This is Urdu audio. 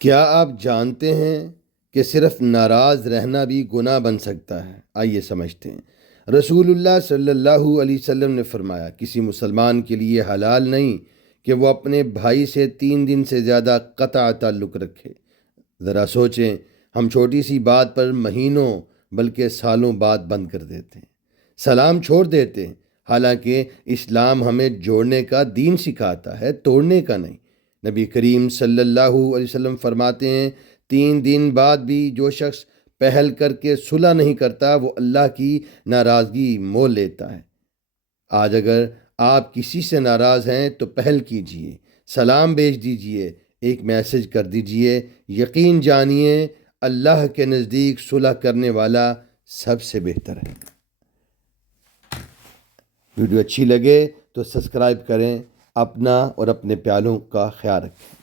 کیا آپ جانتے ہیں کہ صرف ناراض رہنا بھی گناہ بن سکتا ہے؟ آئیے سمجھتے ہیں۔ رسول اللہ صلی اللہ علیہ وسلم نے فرمایا، کسی مسلمان کے لیے حلال نہیں کہ وہ اپنے بھائی سے 3 دن سے زیادہ قطع تعلق رکھے۔ ذرا سوچیں، ہم چھوٹی سی بات پر مہینوں بلکہ سالوں بعد بند کر دیتے ہیں، سلام چھوڑ دیتے ہیں، حالانکہ اسلام ہمیں جوڑنے کا دین سکھاتا ہے، توڑنے کا نہیں۔ نبی کریم صلی اللہ علیہ وسلم فرماتے ہیں، 3 دن بعد بھی جو شخص پہل کر کے صلح نہیں کرتا وہ اللہ کی ناراضگی مول لیتا ہے۔ آج اگر آپ کسی سے ناراض ہیں تو پہل کیجئے، سلام بھیج دیجئے، ایک میسج کر دیجئے۔ یقین جانیے اللہ کے نزدیک صلح کرنے والا سب سے بہتر ہے۔ ویڈیو اچھی لگے تو سبسکرائب کریں، اپنا اور اپنے پیاروں کا خیال رکھیں۔